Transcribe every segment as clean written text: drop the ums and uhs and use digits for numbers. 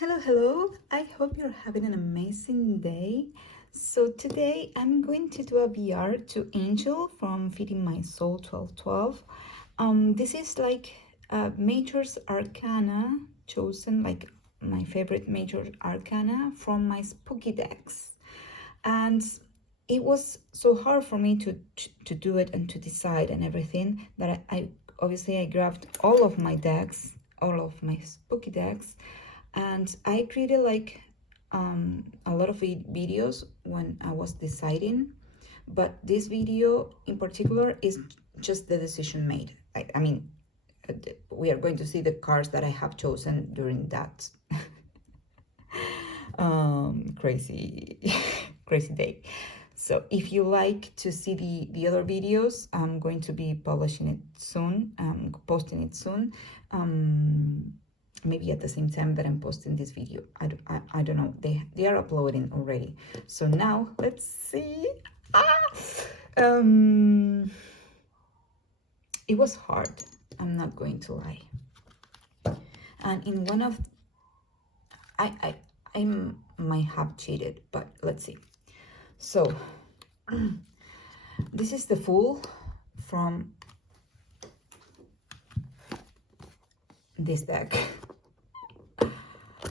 Hello. I hope you're having an amazing day. So today I'm going to do a VR to Angel from Feeding My Soul 1212. This is like Major's Arcana chosen, like my favorite Major Arcana from my spooky decks. And it was so hard for me to do it and to decide and everything that I obviously I grabbed all of my decks, all of my spooky decks, and I created like a lot of videos when I was deciding, but this video in particular is just the decision made. I mean, we are going to see the cards that I have chosen during that crazy crazy day. So if you like to see the other videos, I'm going to be publishing it soon, posting it soon, maybe at the same time that I'm posting this video. I don't know, they are uploading already. So now let's see. It was hard, I'm not going to lie. And in one of I might have cheated, but let's see. So this is the Fool from this deck.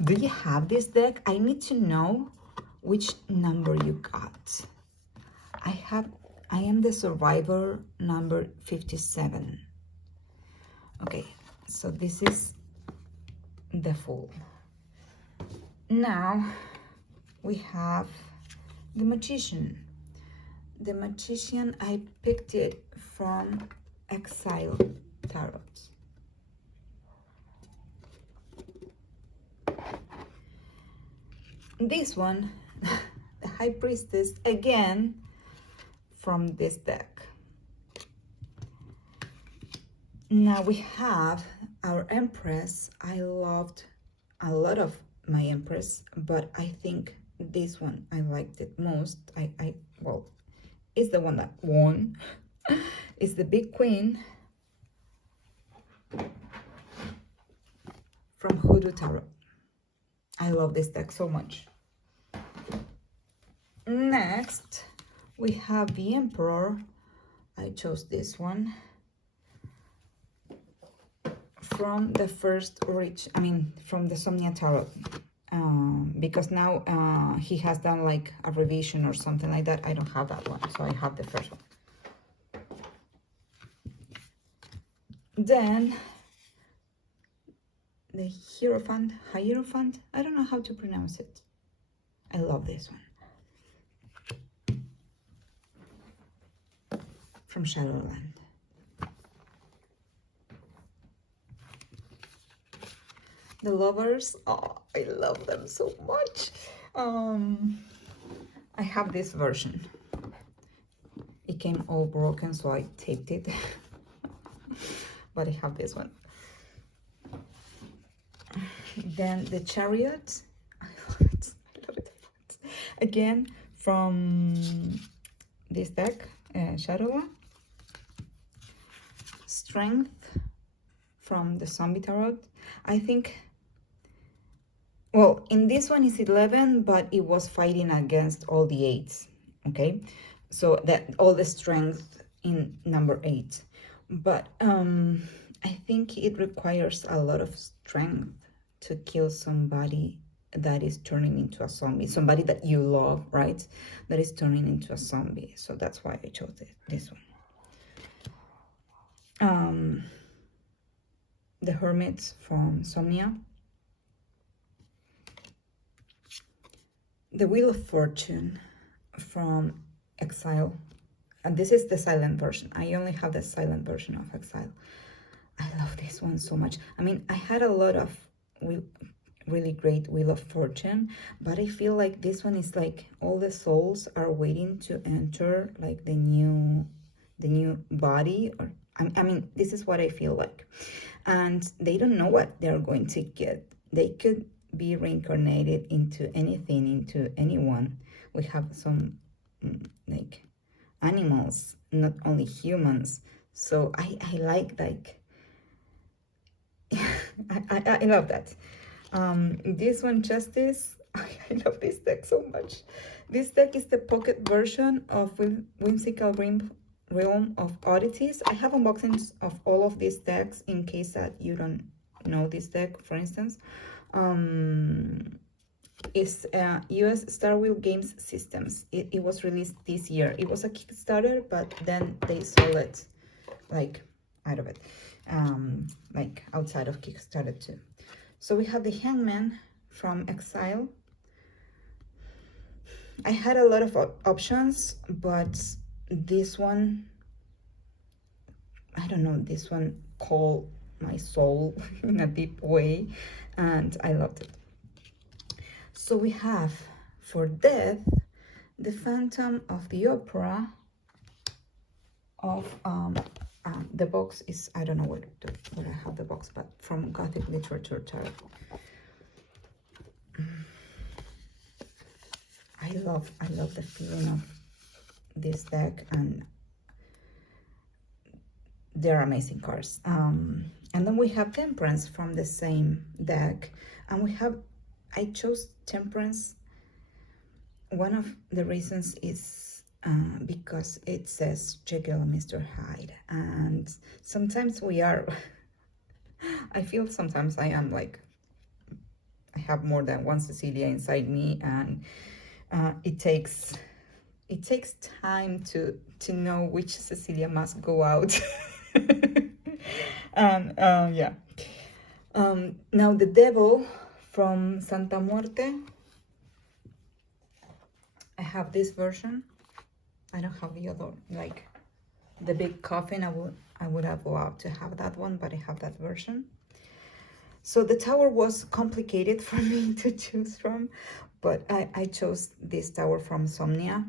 Do you have this deck? I need to know which number you got. I am the survivor number 57. Okay, so this is the Fool. Now we have the Magician. The Magician, I picked it from Exile Tarot. This one, the High Priestess, again from this deck. Now we have our Empress. I loved a lot of my Empress, but I think this one I liked it most. Well, it's the one that won. It's the Big Queen from Hoodoo Tarot. I love this deck so much. Next, we have the Emperor. I chose this one from the first from the Somnia Tarot, because now he has done like a revision or something like that. I don't have that one, so I have the first one. Then the Hierophant, I don't know how to pronounce it. I love this one. From Shadowland. The Lovers, oh, I love them so much. I have this version. It came all broken, so I taped it. But I have this one. Then the Chariot. I love it. I love it. Again, from this deck, Shadowland. Strength from the Zombie Tarot. I think, well, in this one is 11, but it was fighting against all the 8s, okay? So that all the strength in number 8. But I think it requires a lot of strength to kill somebody that is turning into a zombie, somebody that you love, right? That is turning into a zombie. So that's why I chose this one. The Hermits from Somnia. The Wheel of Fortune from Exile. And this is the silent version. I only have the silent version of Exile. I love this one so much. I mean, I had a lot of really great Wheel of Fortune, but I feel like this one is like all the souls are waiting to enter like the new body, or I mean, this is what I feel like. And they don't know what they're going to get. They could be reincarnated into anything, into anyone. We have some like animals, not only humans. So I like I love that. This one, Justice. I love this deck so much. This deck is the pocket version of Whimsical Realm of Oddities. I have unboxings of all of these decks in case that you don't know this deck, for instance. It's US Star Wheel Games Systems. It was released this year. It was a Kickstarter, but then they sold it like out of it, like outside of Kickstarter too. So we have the Hangman from Exile. I had a lot of options, but this one, I don't know, this one called my soul in a deep way, and I loved it. So we have, for Death, the Phantom of the Opera of, the box is, I don't know where I have the box, but from Gothic Literature Tarot. I love the feeling of this deck, and they're amazing cards. And then we have Temperance from the same deck, and I chose Temperance. One of the reasons is because it says Jekyll and Mr. Hyde, and sometimes we are I feel sometimes I am like, I have more than one Cecilia inside me, and it takes time to know which Cecilia must go out. And yeah. Now the Devil from Santa Muerte. I have this version. I don't have the other, like the big coffin. I would have loved to have that one, but I have that version. So the tower was complicated for me to choose from, but I chose this tower from Somnia.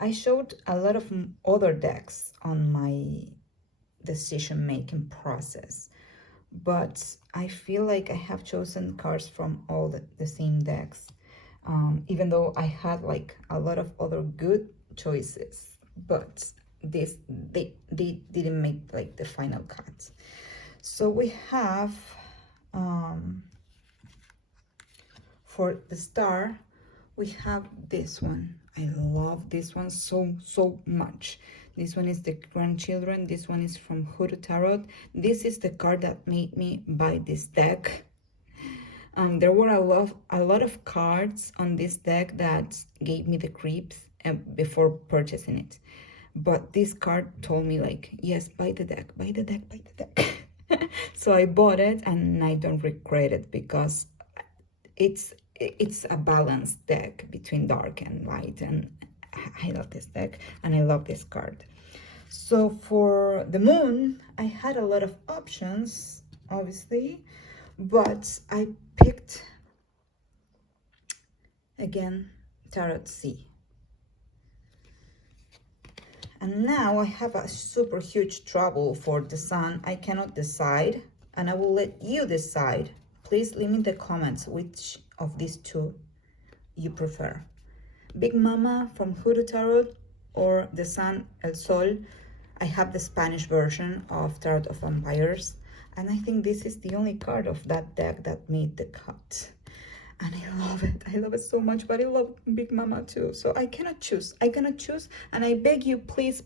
I showed a lot of other decks on my decision-making process, but I feel like I have chosen cards from all the same decks, even though I had like a lot of other good choices, but they didn't make like the final cut. So we have for the star, we have this one. I love this one so much. This one is the Grandchildren. This one is from Hoodoo Tarot. This is the card that made me buy this deck. There were a lot of cards on this deck that gave me the creeps before purchasing it. But this card told me like, yes, buy the deck, buy the deck, buy the deck. So I bought it, and I don't regret it, because it's a balanced deck between dark and light, and I love this deck, and I love this card. So for the Moon, I had a lot of options, obviously, but I picked, again, Tarot C. And now I have a super huge trouble for the Sun. I cannot decide, and I will let you decide. Please leave me in the comments which of these two you prefer. Big Mama from Hoodoo Tarot or the Sun El Sol. I have the Spanish version of Tarot of Vampires, and I think this is the only card of that deck that made the cut. And I love it so much, but I love Big Mama too. So I cannot choose, and I beg you, please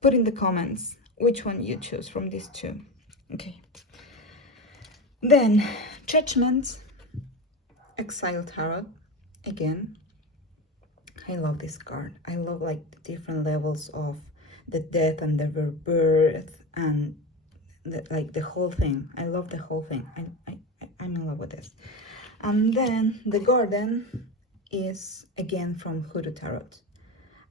put in the comments which one you choose from these two. Okay. Then Judgment, Exile Tarot. Again, I love this card. I love like the different levels of the death and the rebirth, and like the whole thing. I love the whole thing. I'm in love with this. And then the Garden is again from Hoodoo Tarot.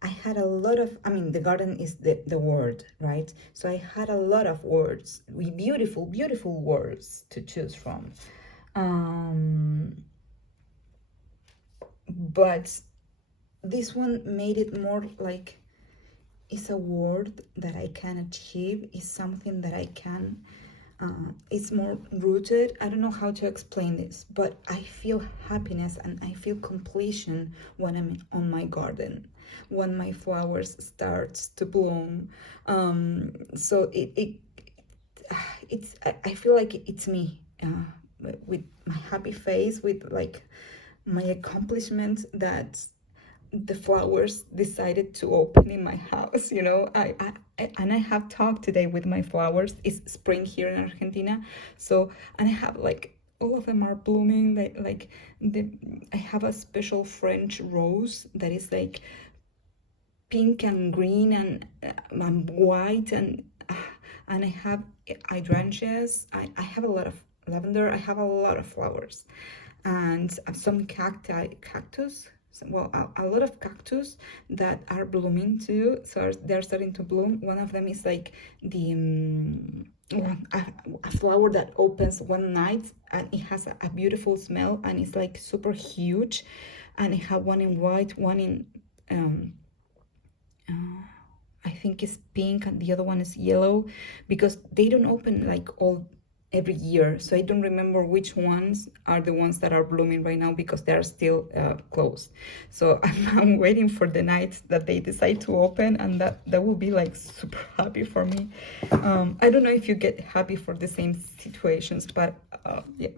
I had a lot of, I mean, the garden is the word, right? So I had a lot of words, beautiful words to choose from. But this one made it more like, it's a word that I can achieve, it's something that I can, it's more rooted. I don't know how to explain this, but I feel happiness and I feel completion when I'm on my garden. when my flowers starts to bloom. So I feel like it's me, with my happy face, with like my accomplishment, that the flowers decided to open in my house. And I have talked today with my flowers. It's spring here in Argentina, so, and I have like all of them are blooming. I have a special French rose that is like pink and green and white, and I have hydrangeas. I have a lot of lavender. I have a lot of flowers, and some cactus. Well, a lot of cactus that are blooming too. So they're starting to bloom. One of them is like a flower that opens one night, and it has a beautiful smell, and it's like super huge. And I have one in white, one in I think it's pink, and the other one is yellow, because they don't open like every year. So I don't remember which ones are the ones that are blooming right now, because they're still closed. So I'm waiting for the night that they decide to open, and that will be like super happy for me. I don't know if you get happy for the same situations, but yeah,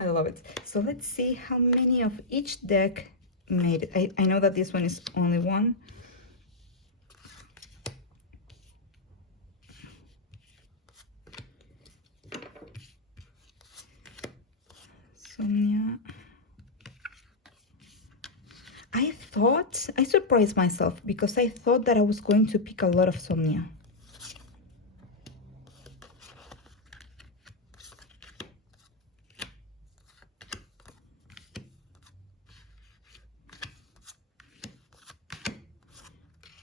I love it. So let's see how many of each deck made it. I know that this one is only one. Sonia. I surprised myself, because I thought that I was going to pick a lot of Sonia.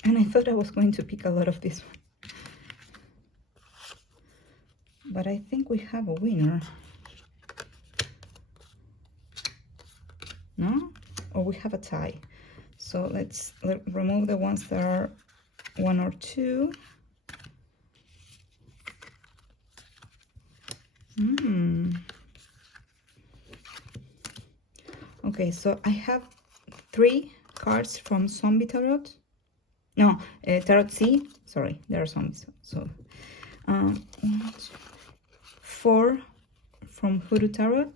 And I thought I was going to pick a lot of this one. But I think we have a winner. No? Or we have a tie. So let's remove the ones that are one or two. Okay, so I have 3 cards from Zombie Tarot. No, Tarot C. Sorry, there are zombies. So 4 from Hoodoo Tarot,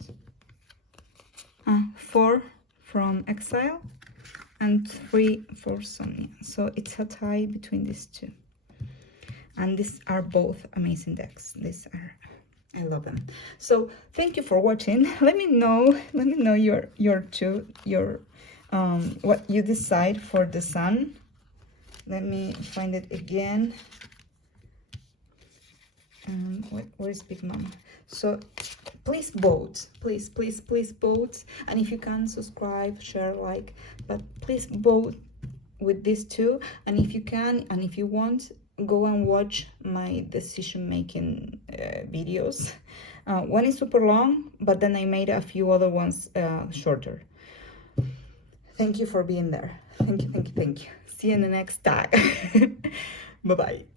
4 from Exile, and 3 for Sonia. So it's a tie between these two. And these are both amazing decks. I love them. So thank you for watching. Let me know your what you decide for the sun. Let me find it again. Where is Big Mama? So please vote, please vote. And if you can, subscribe, share, like, but please vote with these two. And if you can, and if you want, go and watch my decision making videos. One is super long, but then I made a few other ones shorter. Thank you for being there. Thank you. See you in the next tag. Bye bye.